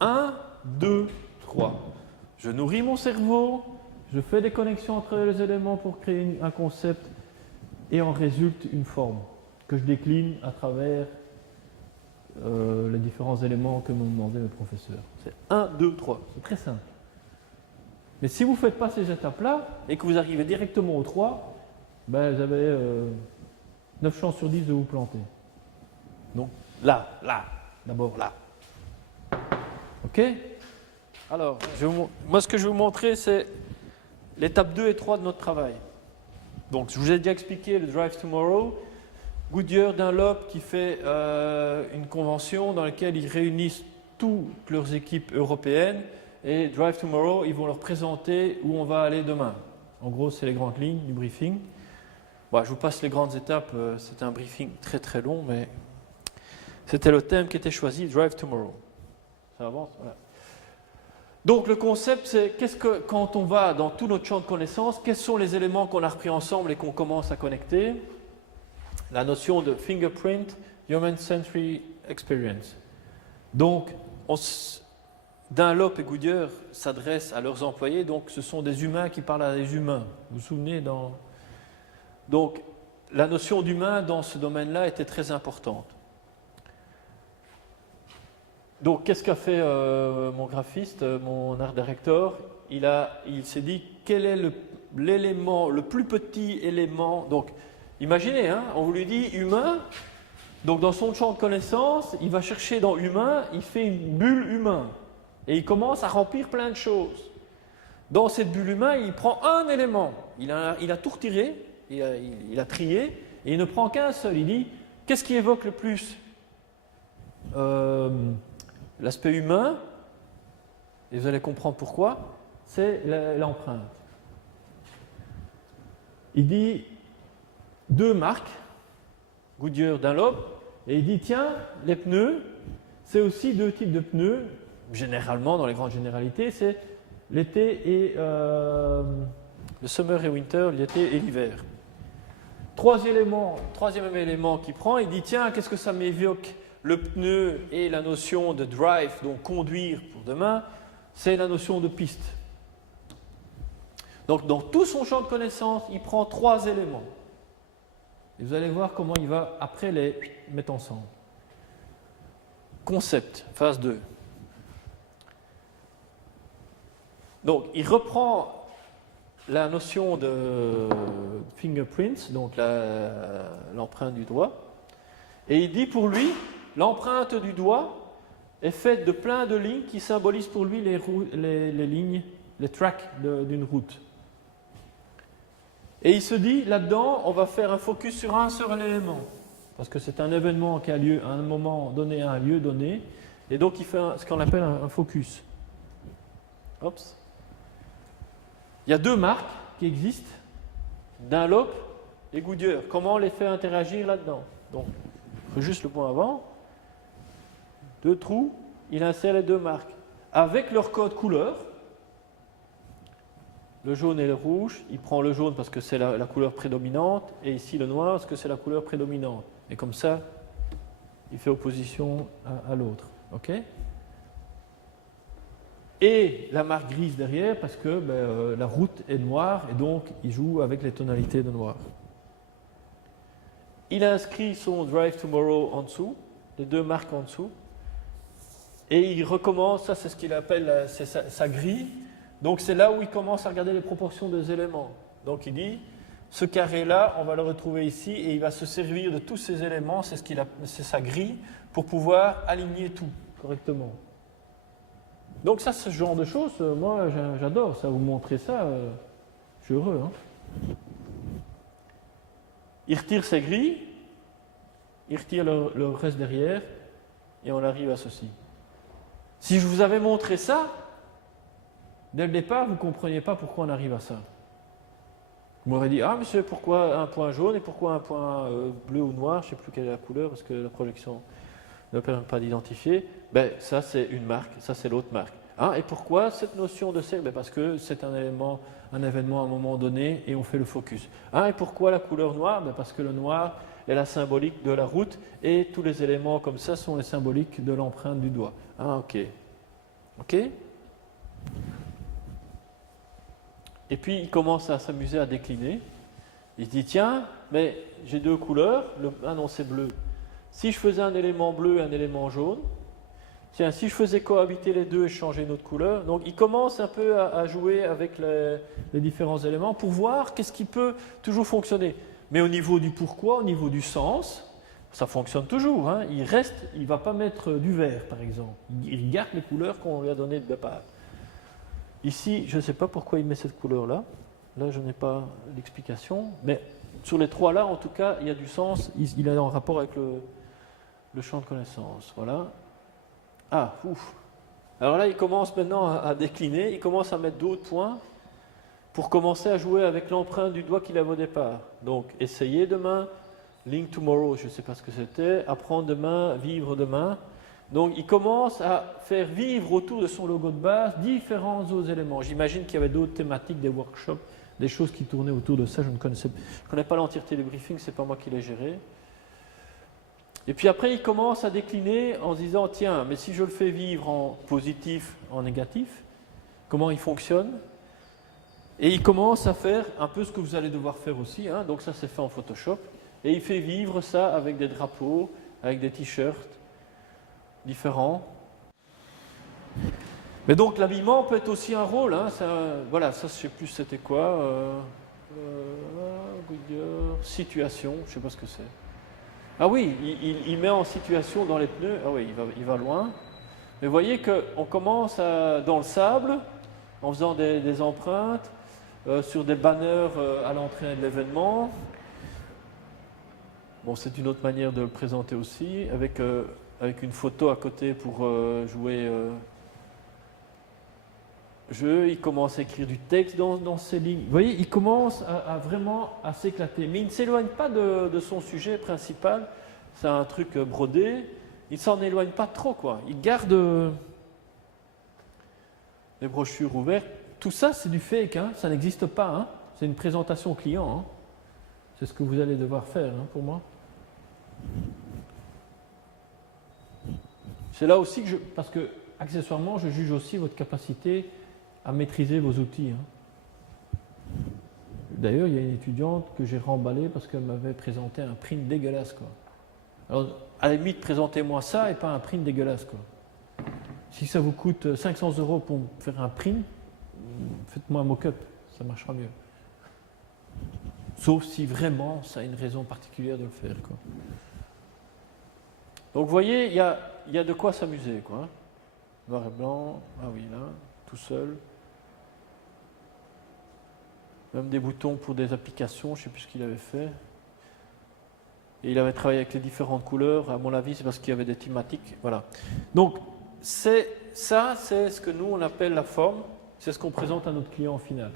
1, 2, 3. Je nourris mon cerveau, je fais des connexions entre les éléments pour créer un concept et en résulte une forme que je décline à travers les différents éléments que m'ont demandé mes professeurs. C'est 1, 2, 3. C'est très simple. Mais si vous ne faites pas ces étapes-là et que vous arrivez directement au 3, ben vous avez 9 chances sur 10 de vous planter. Donc là, d'abord là. Ok? Alors, moi ce que je vais vous montrer, c'est l'étape 2 et 3 de notre travail. Donc, je vous ai déjà expliqué le Drive Tomorrow. Goodyear, Dunlop qui fait une convention dans laquelle ils réunissent toutes leurs équipes européennes et Drive Tomorrow, ils vont leur présenter où on va aller demain. En gros, c'est les grandes lignes du briefing. Bon, je vous passe les grandes étapes, c'était un briefing très très long, mais c'était le thème qui était choisi, Drive Tomorrow. Ça avance, voilà. Donc le concept, c'est quand on va dans tout notre champ de connaissances, quels sont les éléments qu'on a repris ensemble et qu'on commence à connecter? La notion de fingerprint, Human Century Experience. Donc, Dunlop et Goodyear s'adressent à leurs employés, donc ce sont des humains qui parlent à des humains. Vous vous souvenez Donc, la notion d'humain dans ce domaine-là était très importante. Donc, qu'est-ce qu'a fait mon graphiste, mon art director? Il s'est dit, quel est l'élément, le plus petit élément? Donc, imaginez, hein, on vous lui dit humain, donc dans son champ de connaissances, il va chercher dans humain, il fait une bulle humain. Et il commence à remplir plein de choses. Dans cette bulle humain, il prend un élément. Il a tout retiré, il a trié, et il ne prend qu'un seul. Il dit, qu'est-ce qui évoque le plus l'aspect humain? Et vous allez comprendre pourquoi. C'est l'empreinte. Il dit 2 marques, Goodyear, Dunlop, et il dit, tiens, les pneus, c'est aussi 2 types de pneus. Généralement, dans les grandes généralités, c'est l'été et le summer et winter, l'été et l'hiver. Troisième élément qu'il prend, il dit tiens, qu'est-ce que ça m'évoque le pneu et la notion de drive, donc conduire pour demain, c'est la notion de piste. Donc dans tout son champ de connaissances, il prend 3 éléments. Et vous allez voir comment il va après les mettre ensemble. Concept, phase 2. Donc, il reprend la notion de fingerprints, donc l'empreinte du doigt, et il dit pour lui, l'empreinte du doigt est faite de plein de lignes qui symbolisent pour lui les lignes, les tracks d'une route. Et il se dit, là-dedans, on va faire un focus sur un seul élément, parce que c'est un événement qui a lieu à un moment donné, à un lieu donné, et donc il fait ce qu'on appelle un focus. Oups. Il y a 2 marques qui existent, Dunlop et Goodyear. Comment on les fait interagir là-dedans? Donc, juste le point avant. 2 trous, il insère les 2 marques. Avec leur code couleur, le jaune et le rouge, il prend le jaune parce que c'est la couleur prédominante, et ici le noir parce que c'est la couleur prédominante. Et comme ça, il fait opposition à l'autre. Ok? Et la marque grise derrière parce que la route est noire et donc il joue avec les tonalités de noir. Il a inscrit son Drive Tomorrow en dessous, les 2 marques en dessous, et il recommence, ça c'est ce qu'il appelle sa grille, donc c'est là où il commence à regarder les proportions des éléments. Donc il dit, ce carré-là, on va le retrouver ici et il va se servir de tous ces éléments, c'est sa grille, pour pouvoir aligner tout correctement. Donc ça, ce genre de choses, moi j'adore ça, vous montrer ça, je suis heureux. Hein. Il retire ses grilles, il retire le reste derrière, et on arrive à ceci. Si je vous avais montré ça, dès le départ, vous ne compreniez pas pourquoi on arrive à ça. Vous m'aurez dit, ah monsieur, pourquoi un point jaune et pourquoi un point bleu ou noir, je ne sais plus quelle est la couleur, parce que la projection ne permet pas d'identifier. Ben, ça c'est une marque, ça c'est l'autre marque. Ah, et pourquoi cette notion de cercle? Ben, parce que c'est un événement à un moment donné et on fait le focus. Ah, et pourquoi la couleur noire? Ben, parce que le noir est la symbolique de la route et tous les éléments comme ça sont les symboliques de l'empreinte du doigt. Ah, ok. OK? Et puis il commence à s'amuser à décliner. Il se dit tiens, mais j'ai deux couleurs. Ah non, c'est bleu. Si je faisais un élément bleu et un élément jaune, tiens, si je faisais cohabiter les deux et changer une autre couleur. Donc il commence un peu à jouer avec les différents éléments pour voir qu'est-ce qui peut toujours fonctionner. Mais au niveau du pourquoi, au niveau du sens, ça fonctionne toujours. Hein. Il ne va pas mettre du vert par exemple. Il garde les couleurs qu'on lui a données de départ. Ici, je ne sais pas pourquoi il met cette couleur-là. Là, je n'ai pas l'explication. Mais sur les trois là, en tout cas, il y a du sens. Il est en rapport avec le champ de connaissance. Voilà. Ah, ouf. Alors là, il commence maintenant à décliner. Il commence à mettre d'autres points pour commencer à jouer avec l'empreinte du doigt qu'il avait au départ. Donc, essayer demain, link tomorrow, je ne sais pas ce que c'était, apprendre demain, vivre demain. Donc, il commence à faire vivre autour de son logo de base différents autres éléments. J'imagine qu'il y avait d'autres thématiques, des workshops, des choses qui tournaient autour de ça. Je ne connais pas l'entièreté du briefing, ce n'est pas moi qui l'ai géré. Et puis après, il commence à décliner en se disant, tiens, mais si je le fais vivre en positif, en négatif, comment il fonctionne? Et il commence à faire un peu ce que vous allez devoir faire aussi. Hein. Donc ça, c'est fait en Photoshop. Et il fait vivre ça avec des drapeaux, avec des t-shirts différents. Mais donc l'habillement peut être aussi un rôle. Hein. Voilà, ça je ne sais plus c'était quoi. Situation, je ne sais pas ce que c'est. Ah oui, il met en situation dans les pneus. Ah oui, il va loin. Mais vous voyez qu'on commence dans le sable, en faisant des empreintes, sur des banners à l'entrée de l'événement. Bon, c'est une autre manière de le présenter aussi, avec une photo à côté pour jouer jeu. Il commence à écrire du texte dans ces lignes. Vous voyez, il commence vraiment à s'éclater. Mais il ne s'éloigne pas de son sujet principal. C'est un truc brodé. Il ne s'en éloigne pas trop, quoi. Il garde les brochures ouvertes. Tout ça, c'est du fake, hein. Ça n'existe pas. Hein. C'est une présentation client. Hein. C'est ce que vous allez devoir faire, hein, pour moi. C'est là aussi que parce que, accessoirement, je juge aussi votre capacité à maîtriser vos outils. Hein. D'ailleurs, il y a une étudiante que j'ai remballée parce qu'elle m'avait présenté un print dégueulasse, quoi. Alors, à la limite, présentez-moi ça et pas un print dégueulasse, quoi. Si ça vous coûte 500 € pour faire un print, faites-moi un mock-up, ça marchera mieux. Sauf si vraiment ça a une raison particulière de le faire, quoi. Donc vous voyez, il y a de quoi s'amuser, quoi. Noir et blanc, ah oui, là, tout seul. Même des boutons pour des applications, je ne sais plus ce qu'il avait fait. Et il avait travaillé avec les différentes couleurs, à mon avis, c'est parce qu'il y avait des thématiques. Voilà. Donc, c'est ce que nous, on appelle la forme, c'est ce qu'on présente à notre client au final.